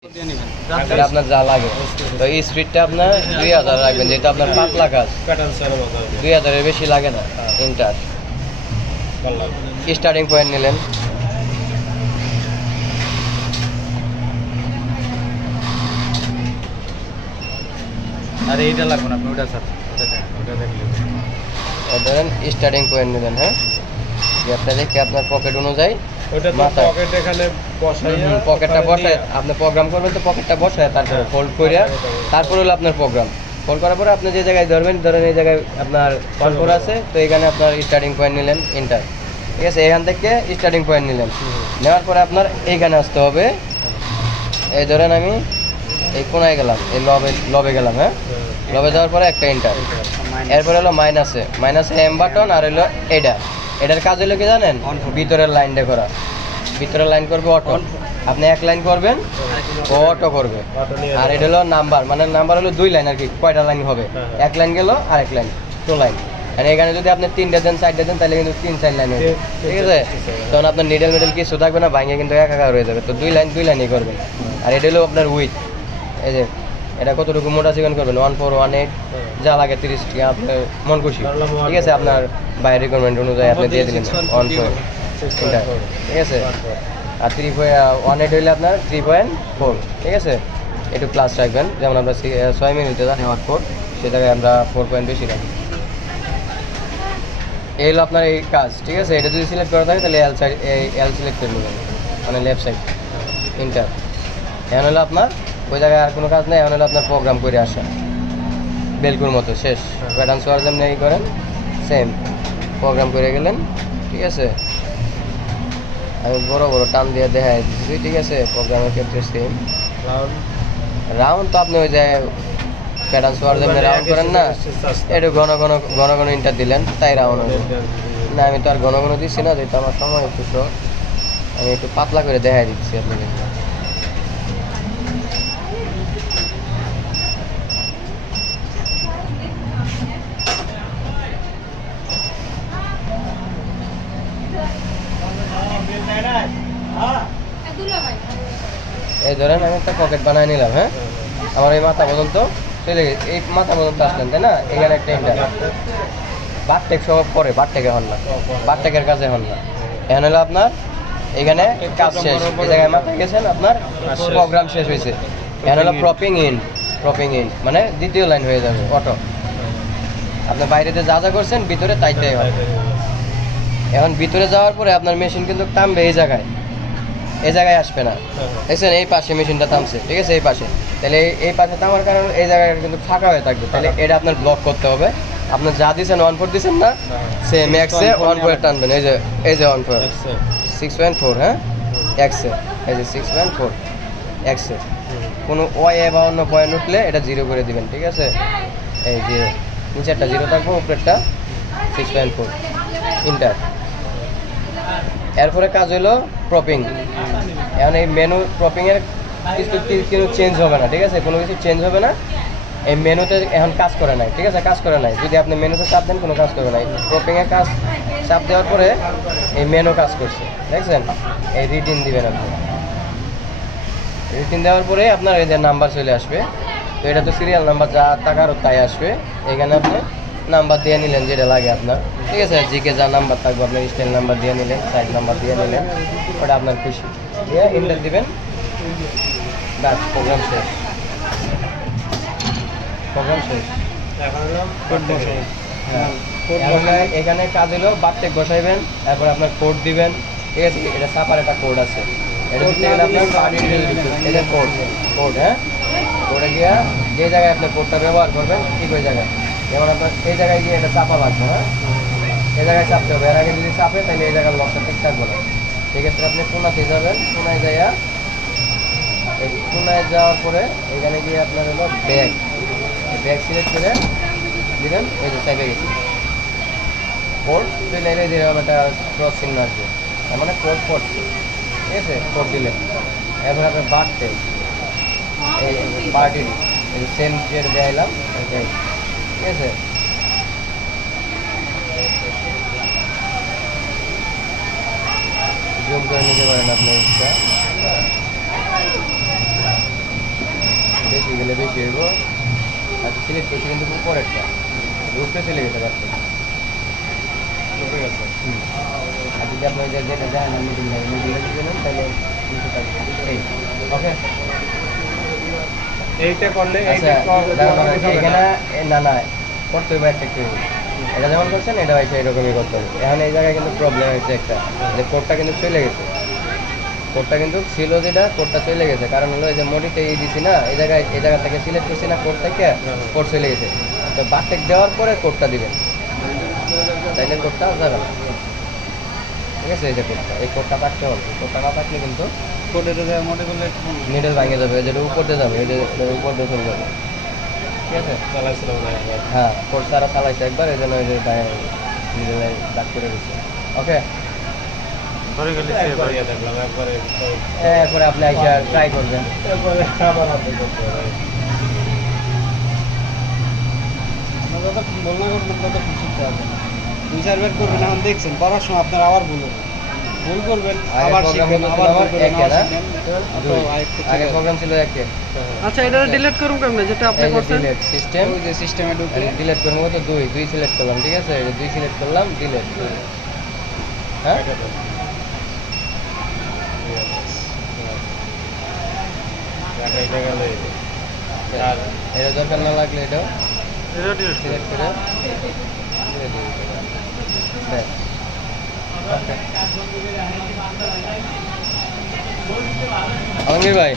আপনার যা লাগে তো এই স্পিডটা আপনার 2000 রাখবেন, যেটা আপনার পাতলা কাজ 2000-এর বেশি লাগে না। ইন্টার স্টার্টিং পয়েন্ট নিলেন, আরে এইটা লাগবে না, আপনি ওটা স্যার ওটা দেখলে ধরেন স্টার্টিং পয়েন্ট নিলেন। হ্যাঁ, যে আপনার দেখে আপনার পকেট অনুযায়ী ওটা তো পকেট এখানে বসাইয়া পকেটটা বসায় আপনি প্রোগ্রাম করবেন, তো পকেটটা বসায় তারপরে ফোল্ড করিয়া তারপরে হলো আপনার প্রোগ্রাম। ফোল্ড করার পরে আপনি যে জায়গায় ধরবেন, ধরেন এই জায়গায় আপনার কনফোর আছে, তো এখানে আপনার স্টার্টিং পয়েন্ট নিলেন ইন্টার, ঠিক আছে। এখান থেকে স্টার্টিং পয়েন্ট নিলেন, নেওয়ার পরে আপনার এইখানে আসতে হবে। এই ধরেন আমি এই কোনায় গেলাম, এই লবে গেলাম। হ্যাঁ, লবে যাওয়ার পরে একটা ইন্টার, এরপরে হলো মাইনাসে এম বাটন, আর হলো এটার কাজ হলো কি জানেন, ভিতরের লাইনটা করা। ভিতরের লাইন করবে অটো, আপনি এক লাইন করবেন ও অটো করবে। আর এটা হলো নাম্বার, মানে নাম্বার হলো 2 লাইন আর কি, কয়টা লাইন হবে, এক লাইন গেল আর এক লাইন 2 লাইন। মানে এখানে যদি আপনি 3টা দেন 4টা দেন তাহলে কিন্তু 3-4 লাইন হবে, ঠিক আছে। তখন আপনার নিডেল কিছু থাকবে না, ভাঙে কিন্তু একাকার হয়ে যাবে। তো 2 লাইনই করবেন। আর এটা হলো আপনার উইথ, এই যে এটা কতটুকু মোটা চিকন করবেন, 1418 যা লাগে 30 টাকা আপনার মন খুশি, ঠিক আছে। আপনার বাইরের রিকোয়ারমেন্ট অনুযায়ী আপনি দিয়ে দিলেন 1.4, ঠিক আছে। আর 3.18 হইলে আপনার 3.4, ঠিক আছে। একটু প্লাস রাখবেন, যেমন আমরা 6 মিনিটে জানি 1.4, সে জায়গায় আমরা 4 পয়েন্ট বেশি রাখি। এই হলো আপনার এই কাজ, ঠিক আছে। এটা যদি সিলেক্ট করা থাকে তাহলে এল সিলেক্ট করে নেবেন, মানে লেফট সাইড ইন্টার। এখন হলো আপনার ওই জায়গায় আর কোনো কাজ নেই, এখন হলো আপনার প্রোগ্রাম করে আসা বেলকুর মতো শেষ। প্যাটার্ন সোয়ার যেমন এই করেন সেম প্রোগ্রাম করে গেলেন, ঠিক আছে। আমি বড় টান দিয়ে দেখাই দিচ্ছি, ঠিক আছে। প্রোগ্রামের ক্ষেত্রে সেম রাউন্ড, তো আপনি ওই যে প্যাটার্ন সোয়ার যেমন রাউন্ড করেন না, একটু ঘন ঘন ইন্টার দিলেন তাই রাউন্ড হবে না। আমি তো আর ঘন ঘন দিচ্ছি না, যেহেতু আমার সময় একটু শর্ট, আমি একটু পাতলা করে দেখাই দিচ্ছি আপনাকে। এই ধরেন আমি একটা পকেট বানায় নিলাম। হ্যাঁ, আমার এই মাথা পর্যন্ত চলে গেছে, এই মাথা পর্যন্ত আসলেন তাই না। এখানে একটা ইন্টার, বারটেক সব পরে, বারটেকে হন না, বারটেকের কাজে হন না। এখন হলো আপনার এখানে কাজ শেষ, এই জায়গায় মাথায় গেছেন, আপনার প্রোগ্রাম শেষ হয়েছে। এখন হলো প্রপিং ইন মানে দ্বিতীয় লাইন হয়ে যাবে অটো। আপনার বাইরেতে যা যা করছেন ভিতরে তাইটাই হয়। এখন ভিতরে যাওয়ার পরে আপনার মেশিন কিন্তু থামবে এই জায়গায় আসবে না, দেখছেন। এই পাশে মেশিনটা থামছে, ঠিক আছে, এই পাশে। তাহলে এই পাশে থামার কারণে এই জায়গায় কিন্তু ফাঁকা হয়ে থাকবে, তাহলে এটা আপনার ব্লক করতে হবে। আপনার যা দিয়েছেন 1.4 দিয়েছেন না, সেম এক্সে 1.4 টানবেন। এই যে 1.4 6.4, হ্যাঁ এক্সে, এই যে 6.4 এক্সে। কোনো ওয়ে বা অন্য পয়েন্ট উঠলে এটা 0 করে দিবেন, ঠিক আছে। এই 0, নিচেরটা 0 থাকবে, উপরেরটা 6.4 ইন্টার। এরপরে কাজ হলো প্রপিং। এখন এই মেনু প্রপিংয়ের কিছু চেঞ্জ হবে না, ঠিক আছে, কোনো কিছু চেঞ্জ হবে না। এই মেনুতে এখন কাজ করে নাই, ঠিক আছে, কাজ করে নাই। যদি আপনি মেনুতে চাপ দেন কোনো কাজ করবে না। প্রপিংয়ে কাজ চাপ দেওয়ার পরে এই মেনু কাজ করছে, দেখছেন। এই রিটিন দিবেন আপনি, রিটিন দেওয়ার পরে আপনার এই যে নাম্বার চলে আসবে। তো এটা তো সিরিয়াল নাম্বার, যা টাকার তাই আসবে। এখানে আপনি নাম্বার দিয়ে নিলেন যেটা লাগে আপনার, ঠিক আছে। জিকে যা নাম্বার থাকবে আপনার স্টাইল নাম্বার দিয়ে নিলেন, সাইড নাম্বার দিয়ে নিলেন, ওটা আপনার খুশি দিয়ে ইন্টার দিবেন, ব্যাস প্রোগ্রাম শেষ। এখানে কাজ হলো বারটেক বসাইবেন, তারপর আপনার কোড দিবেন, ঠিক আছে। এটা সাপার একটা কোড আছে, এটা দিতে গেলে আপনার এটা কোড, হ্যাঁ, কোডে গিয়া যে জায়গায় আপনি কোডটা ব্যবহার করবেন ঠিক ওই জায়গায়। যেমন আপনার এই জায়গায় গিয়ে এটা চাপা লাগবে, হ্যাঁ, এই জায়গায় চাপতে হবে। এর আগে যদি চাপে তাহলে এই জায়গার লকটা ঠিক থাকবে না। সেক্ষেত্রে আপনি কোনাতে যাবেন, কোনায় যাইয়া এই কোনায় যাওয়ার পরে এখানে গিয়ে আপনার হলো ব্যাগ সিলেক্ট করে দিলেন, ওই যে চাইপে গেছি কোড দিলে এরকম একটা ক্রস চিহ্ন আসবে, তার মানে কোড পড়ছে, ঠিক আছে। কোড দিলেন, এরপরে আপনার বাড়তে এই পার্টির এই সেম যেটা দেখাইলাম এটাই, ঠিক আছে। জুম করে নিতে পারেন আপনি ইচ্ছা। দিলে বেশি হইব। আর সিলেক্ট করছি কিন্তু উপরেরটা, উপরে চলে গেছে বাচ্চা। আর যদি আপনি যেটা যায় না মিডিল লাগে, মিডিলে দিয়ে নেন তাহলে এই ওকে। এইটা করলে আচ্ছা এখানে না না করতে হবে একটা একটু, এটা যেমন করছেন এটা হয়েছে এরকমই করতে হবে। এখন এই জায়গায় কিন্তু প্রবলেম হয়েছে একটা, যে কোডটা কিন্তু চলে গেছে, কোডটা কিন্তু ছিল যেটা কোডটা চলে গেছে, কারণ হলো এই যে মডিতে এই দিছি না, এই জায়গা থেকে সিলেক্ট করছি না কোড থেকে, কোড চলে গেছে। তো বারটেক দেওয়ার পরে কোডটা দিবেন, তাইলে কোডটা যাবে না। ঠিক আছে, এই যে কোডটা, এই কোডটা থাকতে হবে, কোডটা না থাকলে কিন্তু কোডের মনে করলে নিডল ভাঙে যাবে, যেটা উপরতে যাবে, এই যে উপর দিয়ে চলে যাবে। ঠিক আছে, চালাইছিল মনে হয়। হ্যাঁ কোড সারা চালাইছে একবার, এই জন্য ওই যে নিডলে দাগ করে দিচ্ছে। ওকে, ধরে গেলে সে বাড়িয়ে থাকলাম একবারে এরপরে আপনি আইসা ট্রাই করবেন। এরপরে খাবার হাতে করতে হবে। আমরা যত বলনা করবেন তত শিখতে হবে। 2-4 বার করবেন, এখন দেখছেন করার সময় আপনার আবার ভুল হবে, ভুল করবেন আবার শিখবেন, আবার ভুল করবেন, আবার শিখবেন। তো আগে প্রোগ্রাম ছিল একে। আচ্ছা এটা ডিলিট করুন কেমনে যেটা আপনি করছেন? ডিলেট সিস্টেম, ওই যে সিস্টেমে ঢুকলে ডিলেট করবো তো দুই সিলেক্ট করলাম। ঠিক আছে, এই যে 2 সিলেক্ট করলাম, ডিলেট। হ্যাঁ এটা তো এটা গেলে আর এটা দরকার না লাগলে এটাও এটা ডিলিট সিলেক্ট করে দিয়ে দিই। ব্যাস। ওকে। আলমগীর ভাই